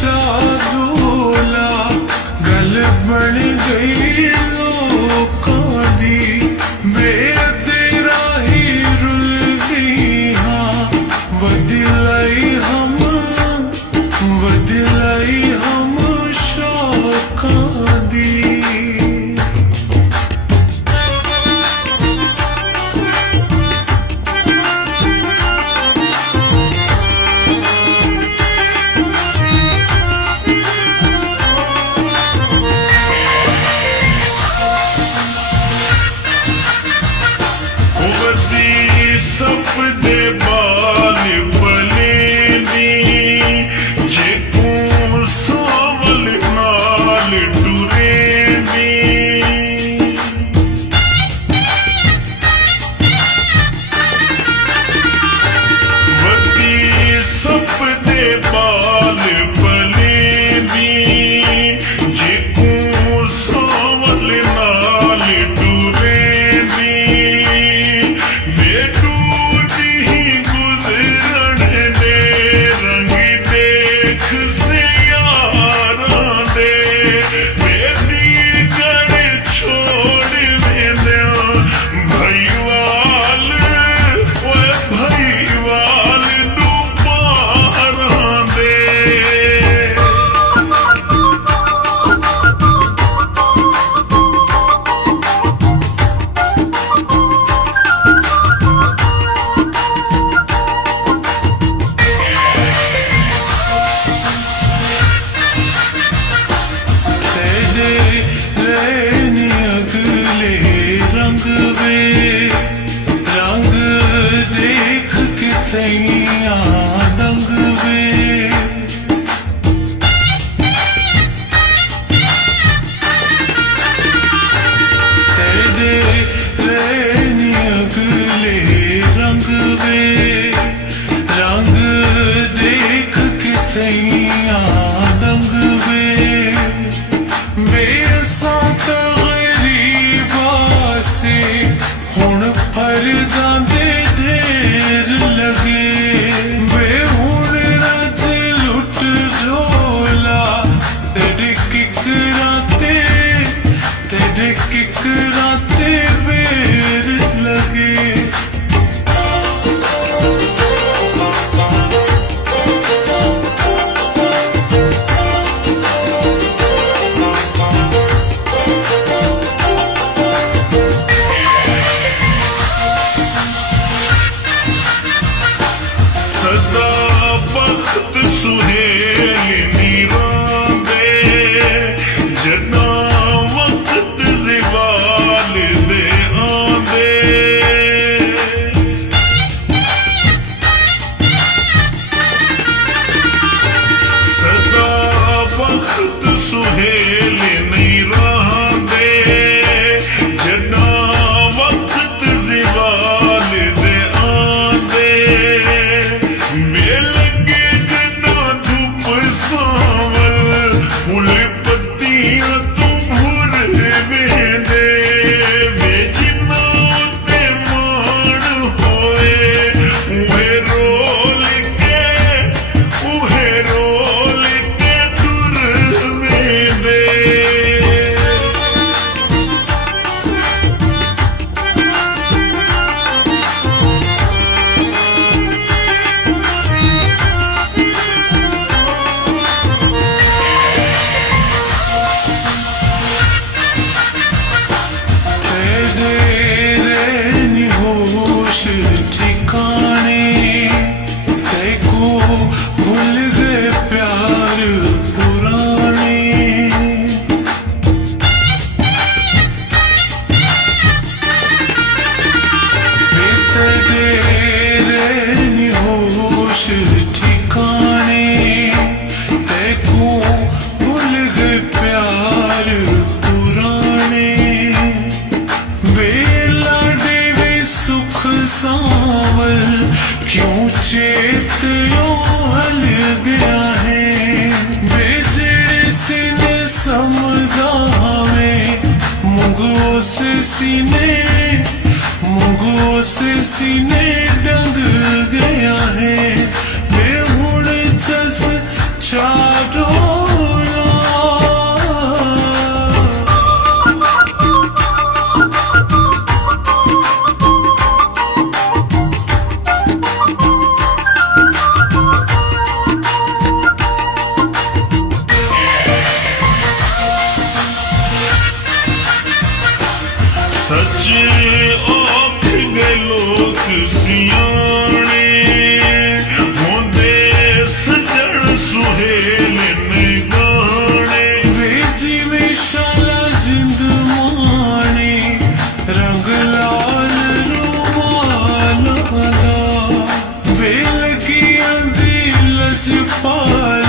जादूला गल बन गई लोकां दी वे तेरा ही रुल गई हाँ वदिलाई हम शौकां दी सपदे बाल बले दी जे तू सोवल नाल टुरे दी वदी सपदे बाल बले दी जे तू सोवल नाल टुरे दी रंग देख कितैया दंग वे तेरे रैनी अगले रंग वे रंग देख कितैया दंग वे साता से हुण फरदां दे ढेर लगे वे हुण रज लुट झोला तेरे किकरां ते बेर लगे क्यों चेत हल गया है बेजड़े सीने समझा में मुंगों से सीने डंग गया है बेहुड़ जस चा ਚ ਪਾ